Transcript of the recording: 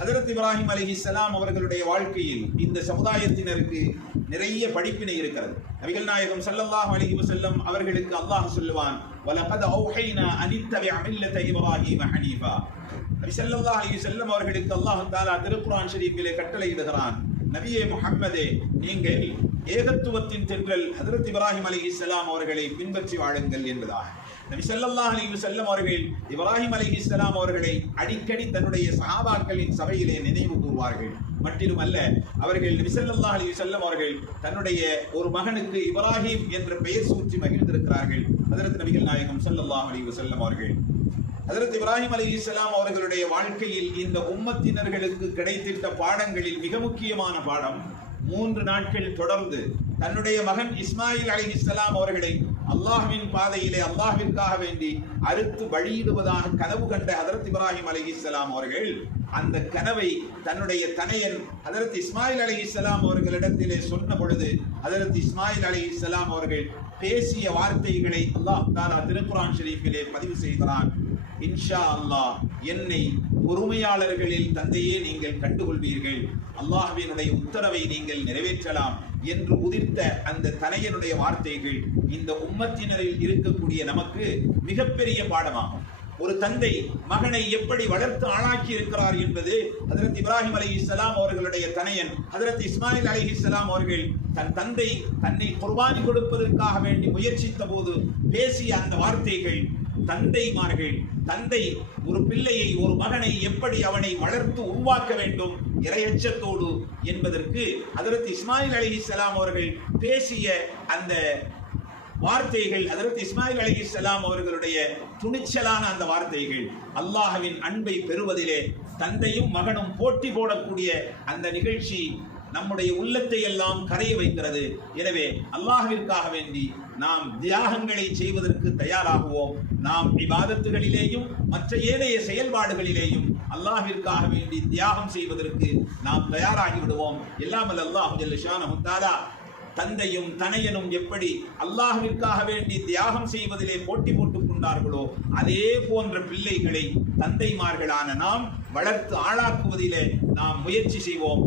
ஹஜ்ரத் இப்ராஹிம் அலைஹிஸ்ஸலாம் அவர்களுடைய வாழ்க்கையில் இந்த சமுதாயத்தினருக்கு நிறைய படிப்பினை இருக்கிறது. நபிகள் நாயகம் ஸல்லல்லாஹு அலைஹி வஸல்லம் அவர்களுக்கு அல்லாஹ் சொல்லுவான், வலகத் ஔஹைனா அனித்தபி மில்லத இப்ராஹீம ஹனீஃபா. நபி ஸல்லல்லாஹு அலைஹி வஸல்லம் அவர்களுக்கு அல்லாஹ் தஆலா திருக்குர்ஆன் ஷரீஃபிலே கட்டளையிடுகிறான், நபியே முஹம்மதே, நீங்கள் ஏகத்துவத்தின் தென்றல் ஹஜ்ரத் இப்ராஹிம் அலைஹிஸ்ஸலாம் அவர்களை பின்பற்றி வாழுங்கள் என்பதாக. நபி ஸல்லல்லாஹு அலைஹி வஸல்லம் அவர்கள் இப்ராஹிம் அலைஹிஸ்ஸலாம் அவர்களை அடிக்கடி தன்னுடைய சஹாபாக்களின் சபையிலே நினைவு கூறுவார்கள். மட்டிலுமல்ல, அவர்கள் நபி ஸல்லல்லாஹு அலைஹி வஸல்லம் அவர்கள் தன்னுடைய ஒரு மகனுக்கு இப்ராஹிம் என்ற பெயர் சூட்டி மகிழ்ந்திருக்கிறார்கள். ஹஜ்ரத் நபிகள் நாயகம் ஸல்லல்லாஹு அலைஹி வஸல்லம் அவர்கள் ஹஜ்ரத் இப்ராஹிம் அலைஹிஸ்ஸலாம் அவர்களுடைய வாழ்க்கையில் இந்த உம்மத்தினர்களுக்கு கிடைத்திட்ட பாடங்களில் மிக முக்கியமான பாடம், 3 நாட்கள் தொடர்ந்து தன்னுடைய மகன் இஸ்மாயில் அலைஹிஸ்ஸலாம் அவர்களை அல்லாஹ்வின் பாதையிலே அல்லாஹ்விற்காக வேண்டி அறுத்து பலியிடுவதாக கனவு கண்ட ஹஜ்ரத் இப்ராஹிம் அலைஹிஸ்ஸலாம் அவர்கள் அந்த கனவை தன்னுடைய தனையன் ஹஜ்ரத் இஸ்மாயில் அலைஹிஸ்ஸலாம் அவர்களிடத்திலே சொன்ன பொழுது ஹஜ்ரத் இஸ்மாயில் அலைஹிஸ்ஸலாம் அவர்கள் பேசிய வார்த்தைகளை அல்லாஹ் தஆலா திருக்குர்ஆன் ஷரீஃபிலே பதிவு செய்கிறான். இன்ஷா அல்லாஹ், என்னை பொறுமையாளர்களில் தந்தையே நீங்கள் கண்டுகொள்வீர்கள், அல்லாஹ்வினுடைய உத்தரவை நீங்கள் நிறைவேற்றலாம் என்று உதிர்த்த அந்த தனையனுடைய வார்த்தைகள் இந்த உம்மத்தினரில் இருக்கக்கூடிய நமக்கு மிகப்பெரிய பாடமாகும். ஒரு தந்தை மகனை எப்படி வளர்த்து ஆளாக்கி இருக்கிறார் என்பது ஹஜ்ரத் இப்ராஹிம் அலைஹிஸ்ஸலாம் அவர்களுடைய தனையன் ஹஜ்ரத் இஸ்மாயில் அலைஹிஸ்ஸலாம் அவர்கள் தன் தந்தை தன்னை குர்பானி கொடுப்பதற்காக வேண்டி முயற்சித்த போது பேசிய அந்த வார்த்தைகள், தந்தை ஒரு பிள்ளையை, ஒரு மகனை எப்படி அவனை வளர்த்து உருவாக்க வேண்டும் இறையச்சத்தோடு என்பதற்கு ஹஜ்ரத் இஸ்மாயில் அலைஹிஸ்ஸலாம் அவர்கள் பேசிய அந்த வார்த்தைகள், ஹஜ்ரத் இஸ்மாயில் அலைஹிஸ்ஸலாம் அவர்களுடைய துணிச்சலான அந்த வார்த்தைகள் அல்லாஹ்வின் அன்பை பெறுவதிலே தந்தையும் மகனும் போட்டி போடக்கூடிய அந்த நிகழ்ச்சி நம்முடைய உள்ளத்தை எல்லாம் கரைய வைக்கிறது. எனவே அல்லாஹ்விற்காக வேண்டி நாம் தியாகங்களை செய்வதற்கு தயாராகுவோம். நாம் இபாதத்துகளிலேயும் மற்ற ஏனைய செயல்பாடுகளிலேயும் அல்லாஹ்விற்காக வேண்டி தியாகம் செய்வதற்கு நாம் தயாராகி விடுவோம். எல்லாமல் அல்லாஹ் ஜல்ல ஷானஹு தஆலா தந்தையும் தனையனும் எப்படி அல்லாஹ்விற்காக வேண்டி தியாகம் செய்வதிலே போட்டி போட்டுக் கொண்டார்களோ அதே போன்ற பிள்ளைகளை தந்தைமார்களான நாம் வளர்த்து ஆளாக்குவதிலே நாம் முயற்சி செய்வோம்.